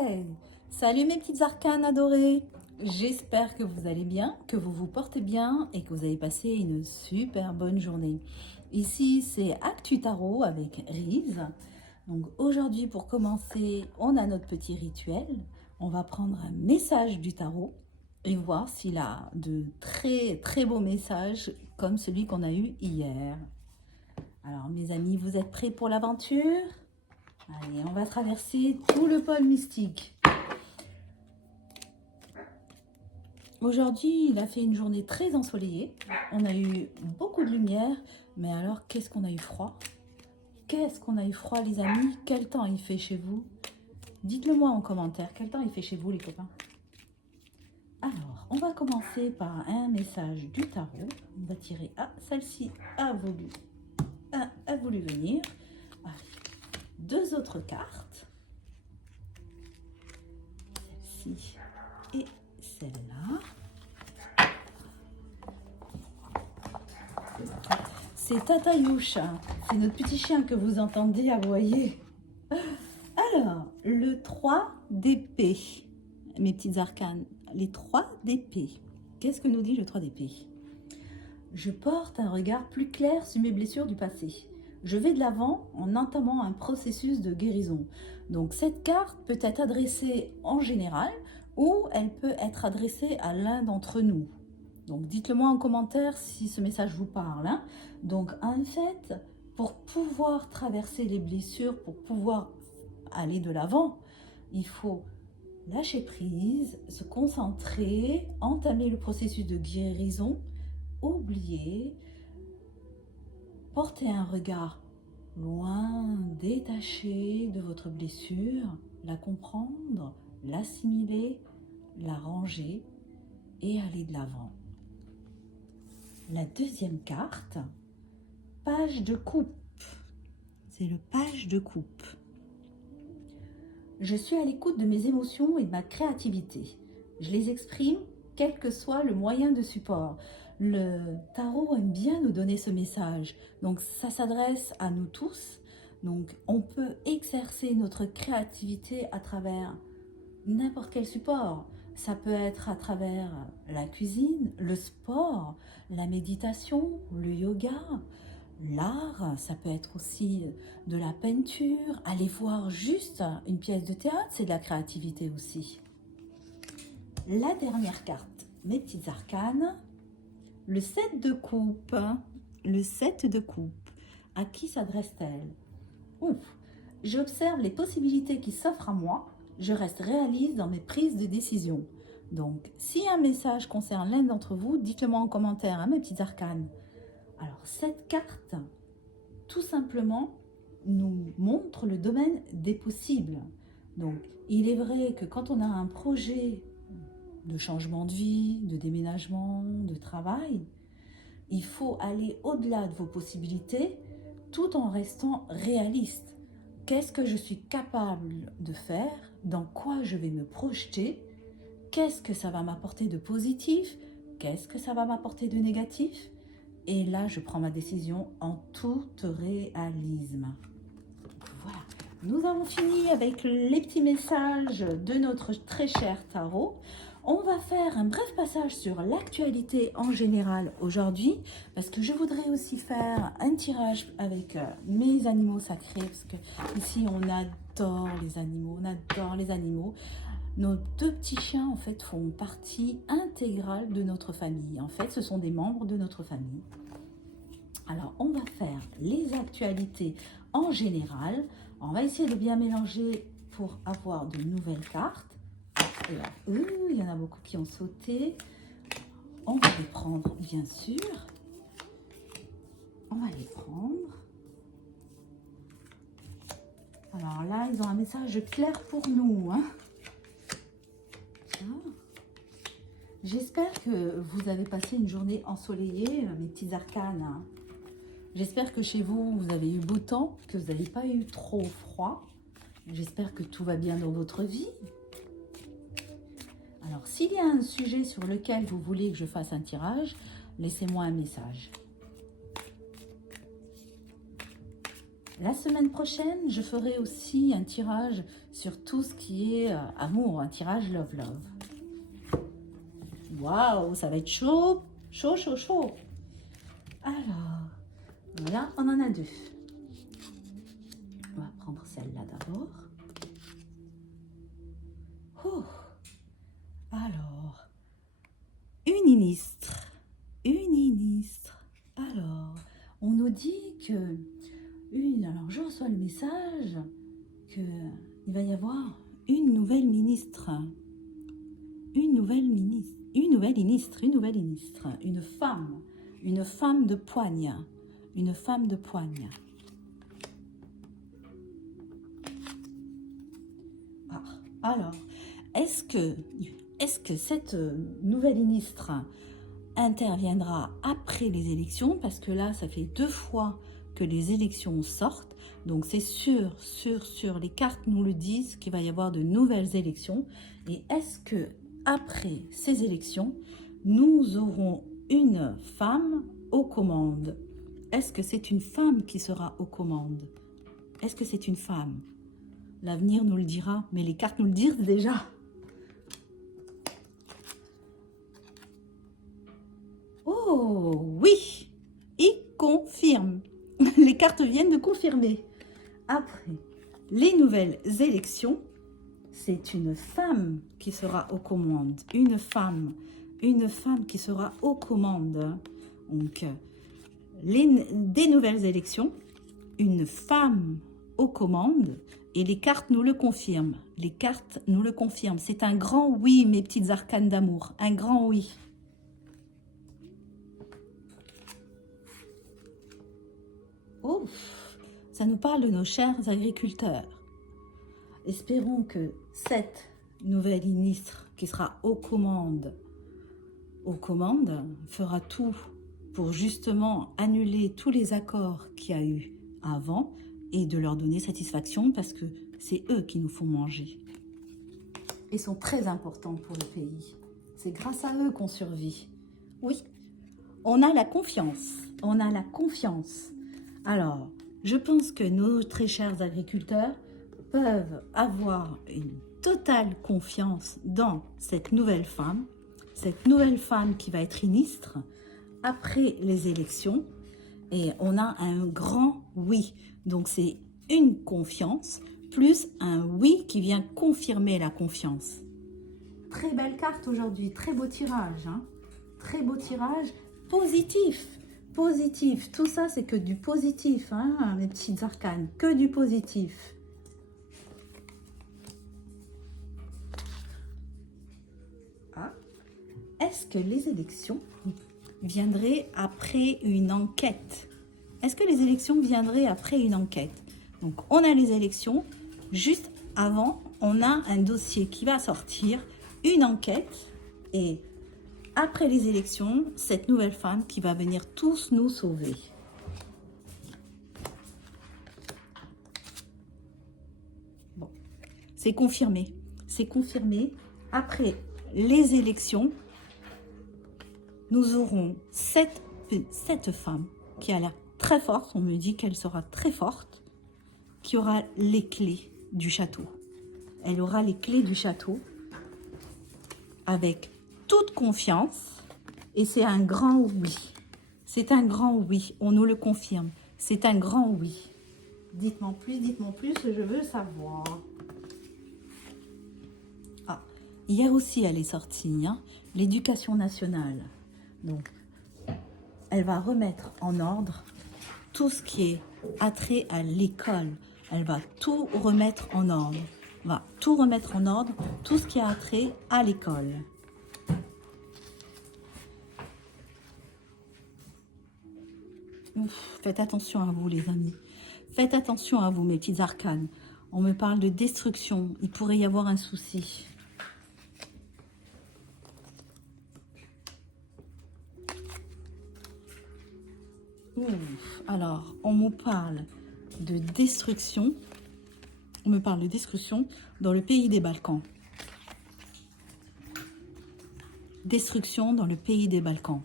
Ouais! Salut mes petites arcanes adorées! J'espère que vous allez bien, que vous vous portez bien et que vous avez passé une super bonne journée. Ici, c'est Actu Tarot avec Riz. Donc aujourd'hui, pour commencer, on a notre petit rituel. On va prendre un message du tarot et voir s'il a de très très beaux messages comme celui qu'on a eu hier. Alors mes amis, vous êtes prêts pour l'aventure? Allez, on va traverser tout le pôle mystique. Aujourd'hui, il a fait une journée très ensoleillée. On a eu beaucoup de lumière, mais alors qu'est-ce qu'on a eu froid? Qu'est-ce qu'on a eu froid, les amis? Quel temps il fait chez vous? Dites-le moi en commentaire. Quel temps il fait chez vous, les copains? Alors, on va commencer par un message du tarot. On va tirer. Ah, celle-ci a voulu venir. Allez, deux autres cartes. Celle-ci et celle-là. C'est Tata Yusha, c'est notre petit chien que vous entendez aboyer. Alors, le 3 d'épée, mes petites arcanes, les 3 d'épée. Qu'est-ce que nous dit le 3 d'épée? Je porte un regard plus clair sur mes blessures du passé. Je vais de l'avant en entamant un processus de guérison. Donc cette carte peut être adressée en général ou elle peut être adressée à l'un d'entre nous. Donc dites-le moi en commentaire si ce message vous parle. Donc en fait, pour pouvoir traverser les blessures, pour pouvoir aller de l'avant, il faut lâcher prise, se concentrer, entamer le processus de guérison, oublier, porter un regard loin, détaché de votre blessure, la comprendre, l'assimiler, la ranger et aller de l'avant. La deuxième carte, page de coupe. C'est le page de coupe. Je suis à l'écoute de mes émotions et de ma créativité. Je les exprime quel que soit le moyen de support. Le tarot aime bien nous donner ce message. Donc ça s'adresse à nous tous. Donc on peut exercer notre créativité à travers n'importe quel support. Ça peut être à travers la cuisine, le sport, la méditation, le yoga, l'art. Ça peut être aussi de la peinture. Aller voir juste une pièce de théâtre, c'est de la créativité aussi. La dernière carte, mes petites arcanes, le 7 de coupe. Le 7 de coupe. À qui s'adresse-t-elle? Ouf, j'observe les possibilités qui s'offrent à moi. Je reste réaliste dans mes prises de décision. Donc, si un message concerne l'un d'entre vous, dites-le moi en commentaire, mes petites arcanes. Alors, cette carte, tout simplement, nous montre le domaine des possibles. Donc, il est vrai que quand on a un projet de changement de vie, de déménagement, de travail, il faut aller au-delà de vos possibilités tout en restant réaliste. Qu'est-ce que je suis capable de faire? Dans quoi je vais me projeter? Qu'est-ce que ça va m'apporter de positif? Qu'est-ce que ça va m'apporter de négatif? Et là, je prends ma décision en tout réalisme. Voilà, nous avons fini avec les petits messages de notre très cher tarot. On va faire un bref passage sur l'actualité en général aujourd'hui, parce que je voudrais aussi faire un tirage avec mes animaux sacrés, parce que ici on adore les animaux, Nos deux petits chiens en fait font partie intégrale de notre famille. En fait, ce sont des membres de notre famille. Alors, on va faire les actualités en général. On va essayer de bien mélanger pour avoir de nouvelles cartes. Et là, il y en a beaucoup qui ont sauté. On va les prendre, bien sûr. On va les prendre. Alors là, ils ont un message clair pour nous. J'espère que vous avez passé une journée ensoleillée, mes petits arcanes. J'espère que chez vous, vous avez eu beau temps, que vous n'avez pas eu trop froid. J'espère que tout va bien dans votre vie. Alors, s'il y a un sujet sur lequel vous voulez que je fasse un tirage, laissez-moi un message. La semaine prochaine, je ferai aussi un tirage sur tout ce qui est amour, un tirage love. Waouh, ça va être chaud, chaud, chaud, chaud. Alors, voilà, on en a deux. On va prendre celle-là d'abord. Oh. Alors, une ministre. Alors, on nous dit que alors je reçois le message que il va y avoir une nouvelle ministre, une femme de poigne, Ah, alors, est-ce que cette nouvelle ministre interviendra après les élections? Parce que là, ça fait 2 fois que les élections sortent. Donc, c'est sûr, les cartes nous le disent qu'il va y avoir de nouvelles élections. Et est-ce que après ces élections, nous aurons une femme aux commandes? Est-ce que c'est une femme qui sera aux commandes? Est-ce que c'est une femme? L'avenir nous le dira, mais les cartes nous le disent déjà. Oh oui, il confirme. Les cartes viennent de confirmer. Après les nouvelles élections, c'est une femme qui sera aux commandes. Une femme qui sera aux commandes. Donc, des nouvelles élections, une femme aux commandes, et les cartes nous le confirment. C'est un grand oui, mes petites arcanes d'amour. Un grand oui. Oh, ça nous parle de nos chers agriculteurs. Espérons que cette nouvelle ministre qui sera aux commandes fera tout pour justement annuler tous les accords qu'il y a eu avant et de leur donner satisfaction, parce que c'est eux qui nous font manger. Ils sont très importants pour le pays. C'est grâce à eux qu'on survit. Oui, on a la confiance. Alors, je pense que nos très chers agriculteurs peuvent avoir une totale confiance dans cette nouvelle femme qui va être ministre après les élections. Et on a un grand oui. Donc, c'est une confiance plus un oui qui vient confirmer la confiance. Très belle carte aujourd'hui, très beau tirage. Très beau tirage, positif. Tout ça, c'est que du positif, mes petites arcanes, que du positif. Ah. Est-ce que les élections viendraient après une enquête? Donc, on a les élections. Juste avant, on a un dossier qui va sortir, une enquête. Et après les élections, cette nouvelle femme qui va venir tous nous sauver. Bon, c'est confirmé. Après les élections, nous aurons cette femme qui a l'air très forte. On me dit qu'elle sera très forte, qui aura les clés du château. Elle aura les clés du château avec toute confiance, et c'est un grand oui. On nous le confirme. C'est un grand oui. Dites-moi plus, je veux savoir. Ah, hier aussi, elle est sortie, l'éducation nationale. Donc, elle va remettre en ordre tout ce qui est attrait à l'école. Elle va tout remettre en ordre. Tout ce qui a attrait à l'école. Faites attention à vous, les amis. Faites attention à vous, mes petites arcanes. On me parle de destruction. Il pourrait y avoir un souci. Alors, on me parle de destruction. Dans le pays des Balkans. Destruction dans le pays des Balkans.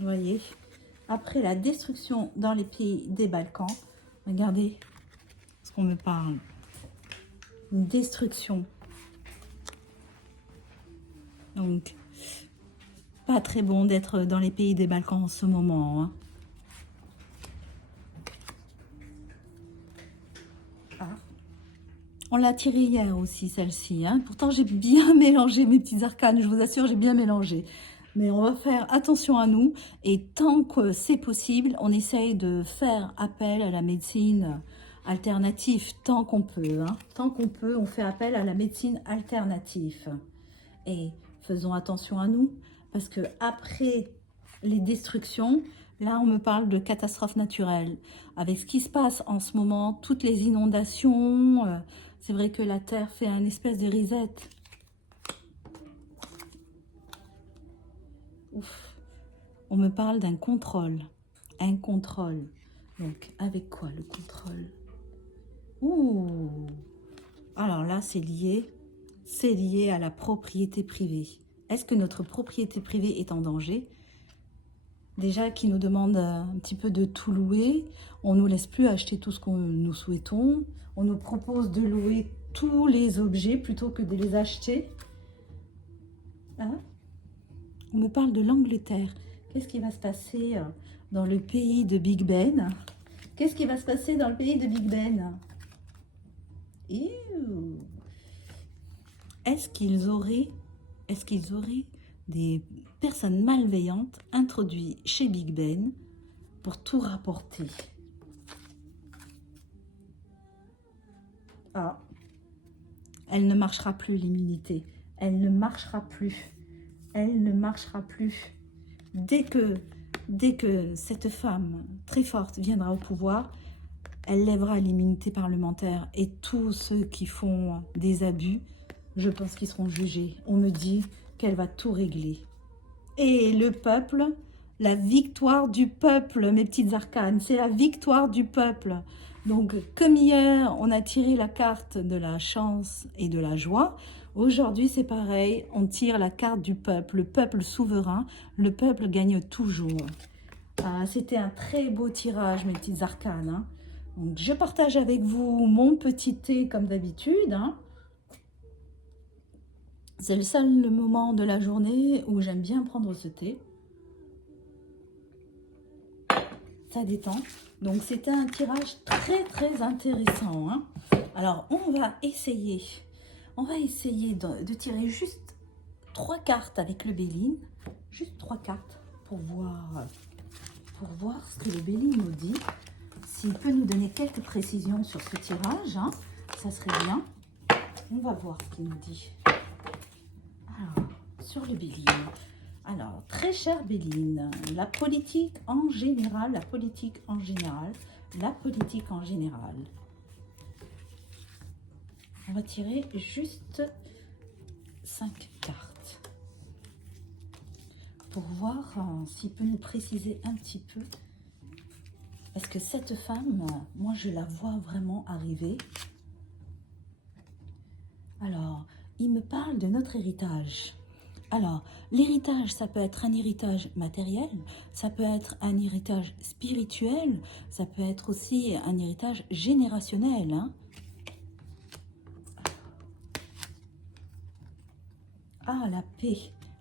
Vous voyez, après la destruction dans les pays des Balkans, regardez ce qu'on me parle. Une destruction. Donc, pas très bon d'être dans les pays des Balkans en ce moment. Hein. Ah. On l'a tirée hier aussi, celle-ci. Hein. Pourtant, j'ai bien mélangé mes petites arcanes. Je vous assure, j'ai bien mélangé. Mais on va faire attention à nous. Et tant que c'est possible, on essaye de faire appel à la médecine alternative. Tant qu'on peut. Hein. Tant qu'on peut, on fait appel à la médecine alternative. Et faisons attention à nous. Parce que après les destructions, là, on me parle de catastrophes naturelles. Avec ce qui se passe en ce moment, toutes les inondations, c'est vrai que la Terre fait un espèce de reset. Ouf. On me parle d'un contrôle. Un contrôle. Donc, avec quoi le contrôle? Ouh. Alors là, c'est lié à la propriété privée. Est-ce que notre propriété privée est en danger? Déjà, qui nous demande un petit peu de tout louer. On ne nous laisse plus acheter tout ce que nous souhaitons. On nous propose de louer tous les objets plutôt que de les acheter. Hein? On me parle de l'Angleterre. Qu'est-ce qui va se passer dans le pays de Big Ben? Qu'est-ce qui va se passer dans le pays de Big Ben? Est-ce qu'ils auraient des personnes malveillantes introduites chez Big Ben pour tout rapporter? Ah, elle ne marchera plus, l'immunité. Elle ne marchera plus. Elle ne marchera plus. Dès que cette femme très forte viendra au pouvoir, elle lèvera l'immunité parlementaire et tous ceux qui font des abus, je pense qu'ils seront jugés. On me dit qu'elle va tout régler. Et le peuple, la victoire du peuple, mes petites arcanes, c'est la victoire du peuple. Donc, comme hier, on a tiré la carte de la chance et de la joie, aujourd'hui, c'est pareil, on tire la carte du peuple, le peuple souverain, le peuple gagne toujours. Ah, c'était un très beau tirage, mes petites arcanes. Hein. Donc, je partage avec vous mon petit thé comme d'habitude. Hein. C'est le seul moment de la journée où j'aime bien prendre ce thé. Ça détend. Donc, c'était un tirage très, très intéressant. Hein. Alors, on va essayer de tirer juste 3 cartes avec le Béline. Juste 3 cartes pour voir ce que le Béline nous dit. S'il peut nous donner quelques précisions sur ce tirage, hein, ça serait bien. On va voir ce qu'il nous dit. Alors, sur le Béline. Alors, très cher Béline, la politique en général. On va tirer juste 5 cartes pour voir s'il peut nous préciser un petit peu. Est-ce que cette femme, moi je la vois vraiment arriver? Alors, il me parle de notre héritage. Alors, l'héritage, ça peut être un héritage matériel, ça peut être un héritage spirituel, ça peut être aussi un héritage générationnel. Hein. Ah, la paix.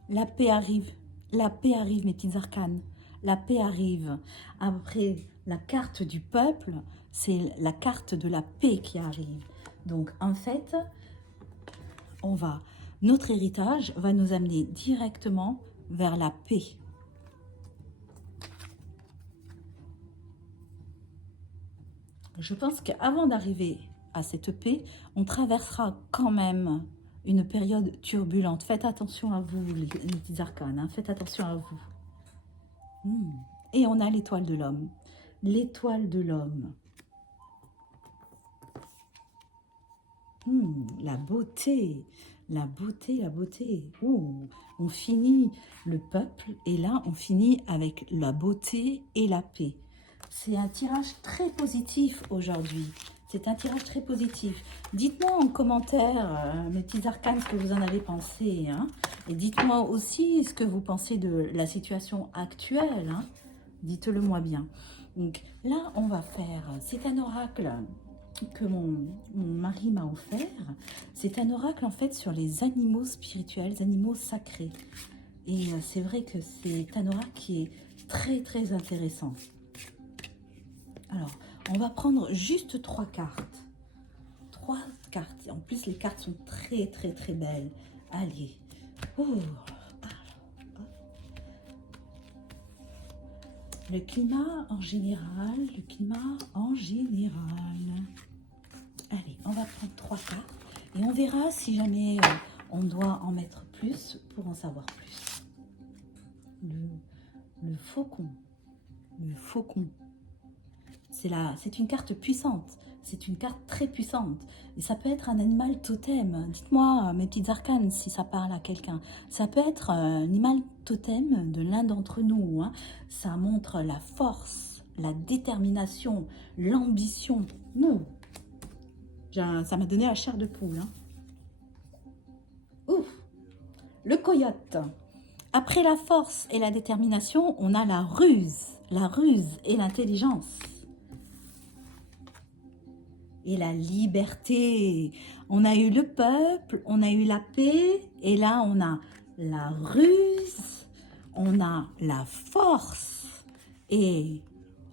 La paix arrive. La paix arrive, mes petites arcanes. La paix arrive. Après, la carte du peuple, c'est la carte de la paix qui arrive. Donc, en fait, notre héritage va nous amener directement vers la paix. Je pense qu'avant d'arriver à cette paix, on traversera quand même une période turbulente. Faites attention à vous, les petits arcanes. Hein. Faites attention à vous. Et on a l'étoile de l'homme. L'étoile de l'homme. La beauté. La beauté, la beauté. On finit le peuple et là, on finit avec la beauté et la paix. C'est un tirage très positif aujourd'hui. C'est un tirage très positif. Dites-moi en commentaire, mes petits arcanes, ce que vous en avez pensé. Hein. Et dites-moi aussi ce que vous pensez de la situation actuelle. Hein. Dites-le moi bien. Donc là, on va faire... C'est un oracle que mon mari m'a offert. C'est un oracle en fait sur les animaux spirituels, les animaux sacrés. Et c'est vrai que c'est un oracle qui est très très intéressant. Alors, on va prendre juste 3 cartes. 3 cartes. En plus, les cartes sont très très très belles. Allez. Oh. Le climat en général. Le climat en général. Allez, on va prendre 3 cartes. Et on verra si jamais on doit en mettre plus pour en savoir plus. Le faucon. Le faucon. C'est une carte puissante. C'est une carte très puissante. Et ça peut être un animal totem. Dites-moi, mes petites arcanes, si ça parle à quelqu'un. Ça peut être un animal totem de l'un d'entre nous. Hein. Ça montre la force, la détermination, l'ambition. Non. Ça m'a donné la chair de poule. Hein. Ouf. Le coyote. Après la force et la détermination, on a la ruse et l'intelligence. Et la liberté. On a eu le peuple, on a eu la paix, et là on a la ruse, on a la force, et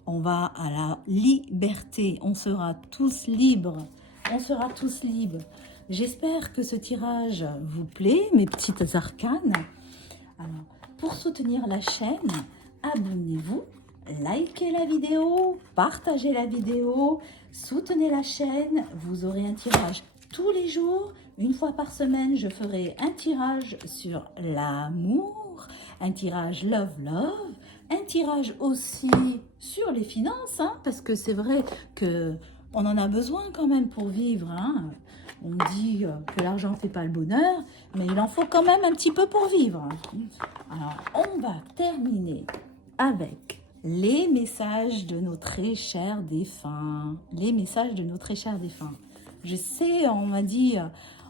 on va à la liberté. On sera tous libres, on sera tous libres. J'espère que ce tirage vous plaît, mes petites arcanes. Alors, pour soutenir la chaîne, abonnez-vous, likez la vidéo, partagez la vidéo, soutenez la chaîne. Vous aurez un tirage tous les jours. Une fois par semaine, je ferai un tirage sur l'amour, un tirage love, un tirage aussi sur les finances, hein, parce que c'est vrai qu'on en a besoin quand même pour vivre. Hein. On dit que l'argent ne fait pas le bonheur, mais il en faut quand même un petit peu pour vivre. Alors, on va terminer avec les messages de nos très chers défunts. Les messages de nos très chers défunts. Je sais, on m'a dit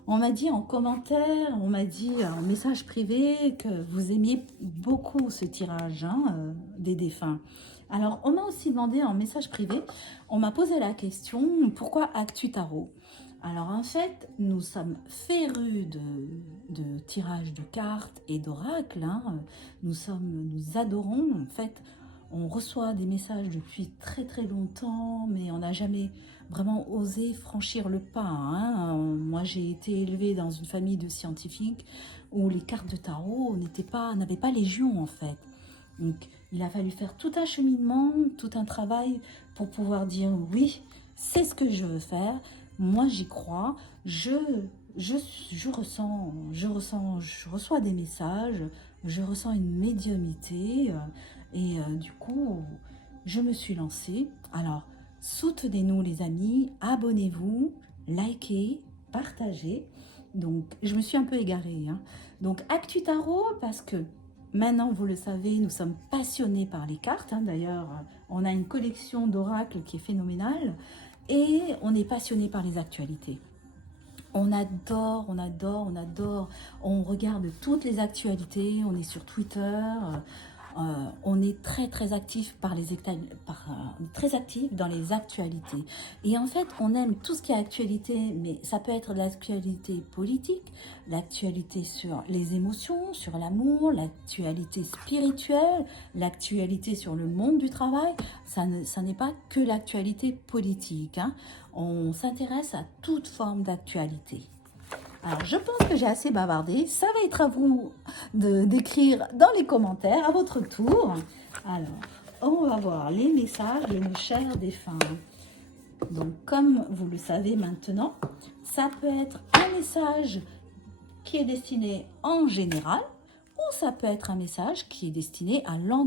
en commentaire, on m'a dit en message privé que vous aimiez beaucoup ce tirage hein, des défunts. Alors, on m'a aussi demandé en message privé, on m'a posé la question, pourquoi Actu Tarot? Alors en fait, nous sommes férus de tirage de cartes et d'oracles. Hein. Nous adorons. En fait, on reçoit des messages depuis très très longtemps, mais on n'a jamais vraiment osé franchir le pas. Hein. Moi, j'ai été élevée dans une famille de scientifiques où les cartes de tarot n'avaient pas légion en fait. Donc, il a fallu faire tout un cheminement, tout un travail pour pouvoir dire oui, c'est ce que je veux faire. Moi, j'y crois, je reçois des messages, je ressens une médiumnité et du coup, je me suis lancée. Alors, soutenez-nous les amis, abonnez-vous, likez, partagez. Donc, je me suis un peu égarée. Hein. Donc, Actu Tarot, parce que maintenant, vous le savez, nous sommes passionnés par les cartes. Hein. D'ailleurs, on a une collection d'oracles qui est phénoménale. Et on est passionné par les actualités. On adore, on adore, on adore. On regarde toutes les actualités. On est sur Twitter. On est très très actif très actif dans les actualités. Et en fait, on aime tout ce qui est actualité, mais ça peut être l'actualité politique, l'actualité sur les émotions, sur l'amour, l'actualité spirituelle, l'actualité sur le monde du travail. Ça n'est pas que l'actualité politique. Hein. On s'intéresse à toute forme d'actualité. Alors, je pense que j'ai assez bavardé. Ça va être à vous d'écrire dans les commentaires à votre tour. Alors, on va voir les messages de nos chers défunts. Donc, comme vous le savez maintenant, ça peut être un message qui est destiné en général ou ça peut être un message qui est destiné à l'un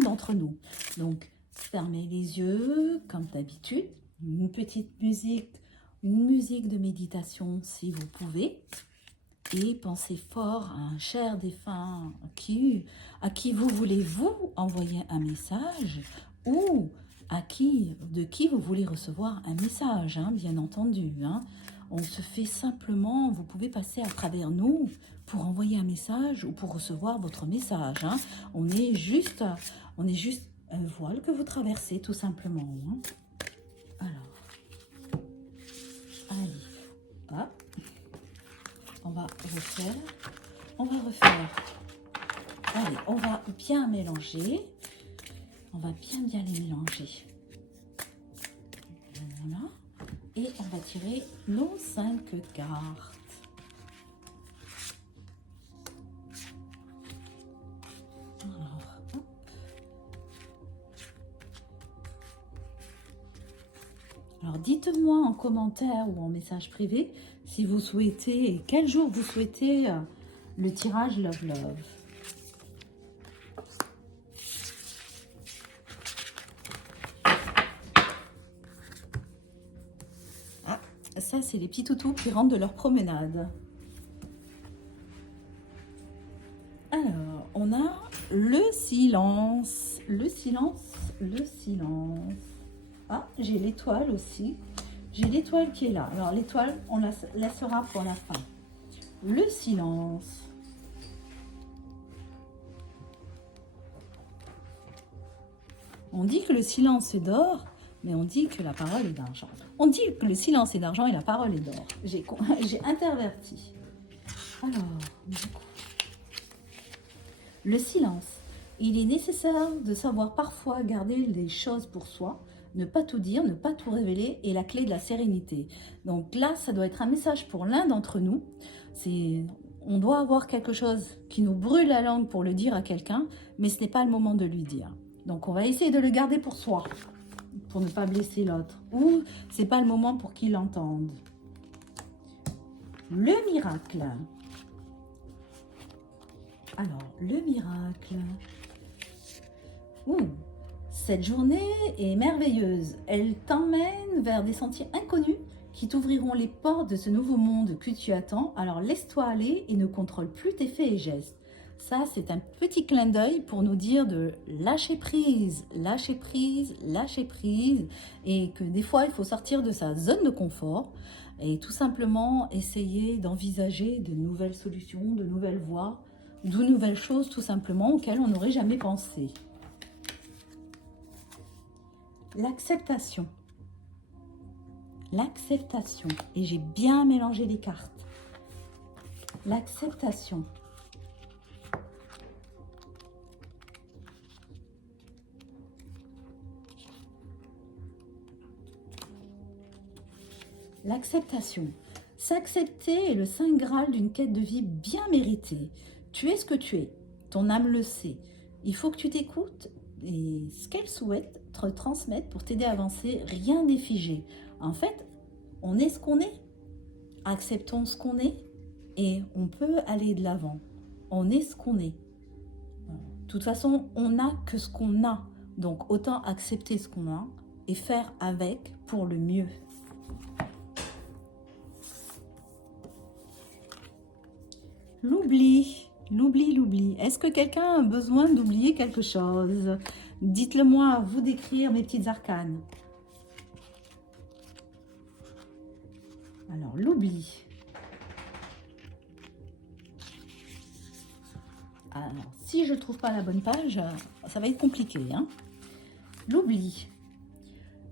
d'entre nous. Donc, fermez les yeux comme d'habitude. Une petite musique. Une musique de méditation si vous pouvez. Et pensez fort à un cher défunt à qui vous voulez-vous envoyer un message ou à qui de qui vous voulez recevoir un message, hein, bien entendu. Hein. On se fait simplement, vous pouvez passer à travers nous pour envoyer un message ou pour recevoir votre message. Hein. On est juste un voile que vous traversez tout simplement. Hein. Alors, allez, hop, on va refaire, allez, on va bien mélanger, on va bien les mélanger. Voilà, et on va tirer nos 5 cartes. Alors, dites-moi en commentaire ou en message privé si vous souhaitez et quel jour vous souhaitez le tirage Love Love. Ah, ça c'est les petits toutous qui rentrent de leur promenade. Alors, on a le silence, le silence, le silence. Ah, j'ai l'étoile aussi. J'ai l'étoile qui est là. Alors, l'étoile, on la laissera pour la fin. Le silence. On dit que le silence est d'or, mais on dit que la parole est d'argent. On dit que le silence est d'argent et la parole est d'or. J'ai interverti. Alors, du coup, le silence. Il est nécessaire de savoir parfois garder les choses pour soi, ne pas tout dire, ne pas tout révéler est la clé de la sérénité. Donc là, ça doit être un message pour l'un d'entre nous. On doit avoir quelque chose qui nous brûle la langue pour le dire à quelqu'un, mais ce n'est pas le moment de lui dire. Donc on va essayer de le garder pour soi, pour ne pas blesser l'autre. Ou ce n'est pas le moment pour qu'il l'entende. Le miracle. Alors, le miracle. Ouh, cette journée est merveilleuse. Elle t'emmène vers des sentiers inconnus qui t'ouvriront les portes de ce nouveau monde que tu attends. Alors, laisse-toi aller et ne contrôle plus tes faits et gestes. Ça, c'est un petit clin d'œil pour nous dire de lâcher prise, lâcher prise, lâcher prise. Et que des fois, il faut sortir de sa zone de confort et tout simplement essayer d'envisager de nouvelles solutions, de nouvelles voies, de nouvelles choses tout simplement auxquelles on n'aurait jamais pensé. L'acceptation. L'acceptation. Et j'ai bien mélangé les cartes. L'acceptation. L'acceptation. S'accepter est le saint graal d'une quête de vie bien méritée. Tu es ce que tu es. Ton âme le sait. Il faut que tu t'écoutes et ce qu'elle souhaite te transmettre pour t'aider à avancer. Rien n'est figé. En fait, on est ce qu'on est. Acceptons ce qu'on est et on peut aller de l'avant. On est ce qu'on est. De toute façon, on n'a que ce qu'on a. Donc, autant accepter ce qu'on a et faire avec pour le mieux. L'oubli, l'oubli. Est-ce que quelqu'un a besoin d'oublier quelque chose? Dites-le moi, à vous d'écrire mes petites arcanes. Alors, l'oubli. Alors, si je ne trouve pas la bonne page, ça va être compliqué. Hein. L'oubli.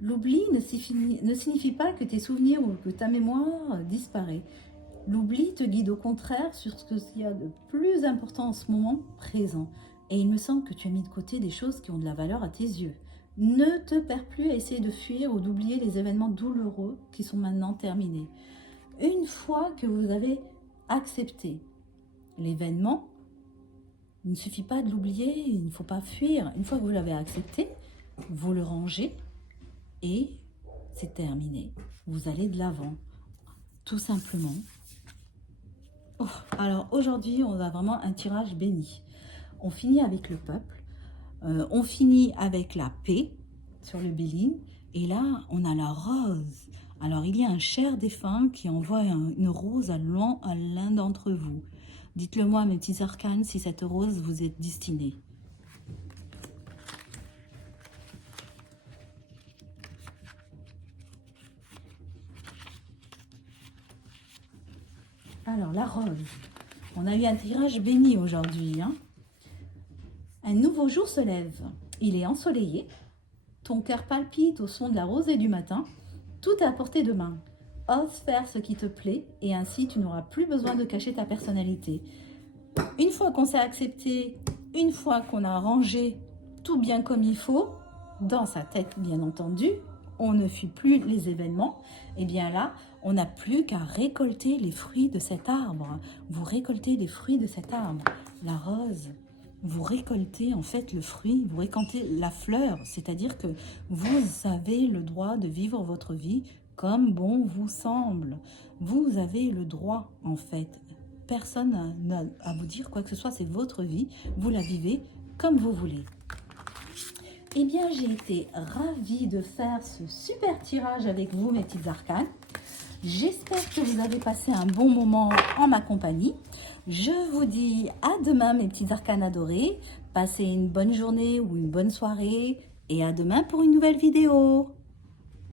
L'oubli ne signifie pas que tes souvenirs ou que ta mémoire disparaît. L'oubli te guide au contraire sur ce qu'il y a de plus important en ce moment présent. Et il me semble que tu as mis de côté des choses qui ont de la valeur à tes yeux. Ne te perds plus à essayer de fuir ou d'oublier les événements douloureux qui sont maintenant terminés. Une fois que vous avez accepté l'événement, il ne suffit pas de l'oublier, il ne faut pas fuir. Une fois que vous l'avez accepté, vous le rangez et c'est terminé. Vous allez de l'avant, tout simplement. Oh, alors aujourd'hui, on a vraiment un tirage béni. On finit avec le peuple, on finit avec la paix sur le Béline, et là, on a la rose. Alors, il y a un cher défunt qui envoie une rose à l'un d'entre vous. Dites-le moi, mes petits arcanes, si cette rose vous est destinée. Alors, la rose. On a eu un tirage béni aujourd'hui, hein. Un nouveau jour se lève. Il est ensoleillé. Ton cœur palpite au son de la rosée du matin. Tout est à portée de main. Ose faire ce qui te plaît et ainsi tu n'auras plus besoin de cacher ta personnalité. Une fois qu'on s'est accepté, une fois qu'on a rangé tout bien comme il faut, dans sa tête bien entendu, on ne fuit plus les événements, et bien là, on n'a plus qu'à récolter les fruits de cet arbre. Vous récoltez les fruits de cet arbre. La rose, vous récoltez en fait le fruit, vous récoltez la fleur, c'est-à-dire que vous avez le droit de vivre votre vie comme bon vous semble. Vous avez le droit en fait. Personne n'a à vous dire quoi que ce soit, c'est votre vie, vous la vivez comme vous voulez. Eh bien, j'ai été ravie de faire ce super tirage avec vous, mes petites arcanes. J'espère que vous avez passé un bon moment en ma compagnie. Je vous dis à demain, mes petites arcanes adorées. Passez une bonne journée ou une bonne soirée. Et à demain pour une nouvelle vidéo.